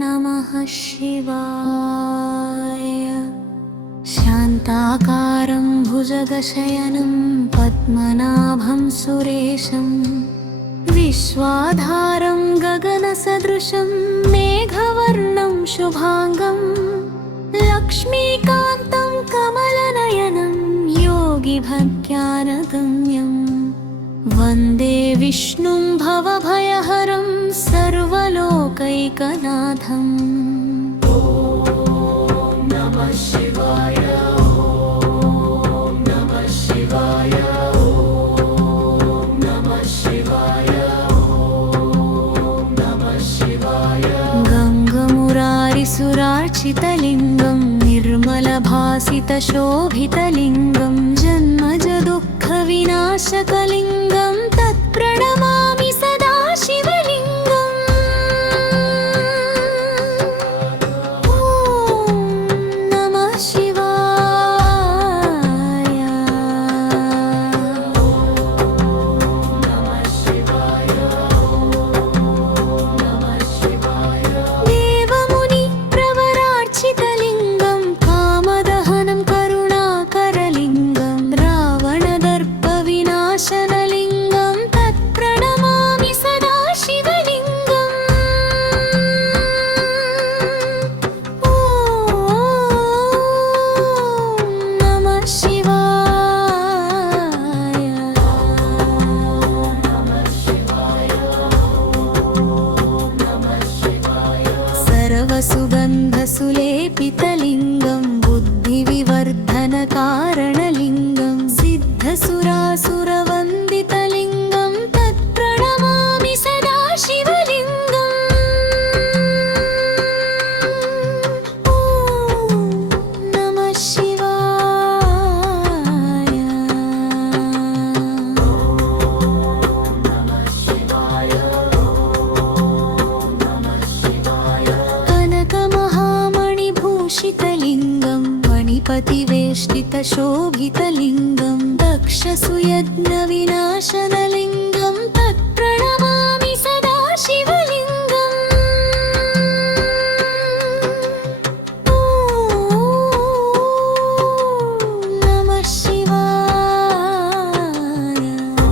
नमः शिवाय। शान्ताकारं भुजगशयनं पद्मनाभं सुरेशं विश्वाधारं गगनसदृशं मेघवर्णं शुभांगं लक्ष्मीकान्तं कमलनयनं योगिभक्त्यानगम्यम् वन्दे विष्णुं भवभयहरं सर्वलोकैकनाथम्। ॐ नमः शिवाय, ॐ नमः शिवाय, ॐ नमः शिवाय, ॐ नमः शिवाय। गङ्गमुरारिसुरार्चितलिङ्गं निर्मलभासितशोभितलिङ्गं जन्मजदुःखविनाशकलिङ्गं तत्प्रणमामि सदा शिवलिङ्गम्। ॐ नमः शिवाय, ॐ नमः शिवाय, ॐ नमः शिवाय। देवमुनिप्रवरार्चितलिङ्गं कामदहनं करुणाकरलिङ्गं रावणदर्पविनाशनलिङ्गं तत्प्रणमामि सदा शिवलिङ्गम्। ॐ नमः शिवाय, नमः शिवाय, नमः शिवाय। सर्वसुगन्धसुलेपितलिङ्गं बुद्धिविवर्धनकारणलिङ्गं सिद्धसुरासुरवन्दितलिङ्गं तत्प्रणमामि सदा शिवलिङ्गम्। ॐ नमः शिवाय, ॐ नमः शिवाय, ॐ नमः शिवाय। कनकमहामणिभूषितलिङ्गं मणिपतिवेष्टितशोभितलिङ्गं दक्षसुयज्ञविनाशनलिङ्गं तत्प्रणमामि सदा शिवलिङ्गम्। ॐ नमः शिवाय, ॐ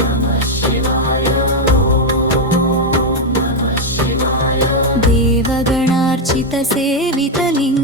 नमः शिवाय, ॐ नमः शिवाय। देवगणार्चितसेवितलिङ्गं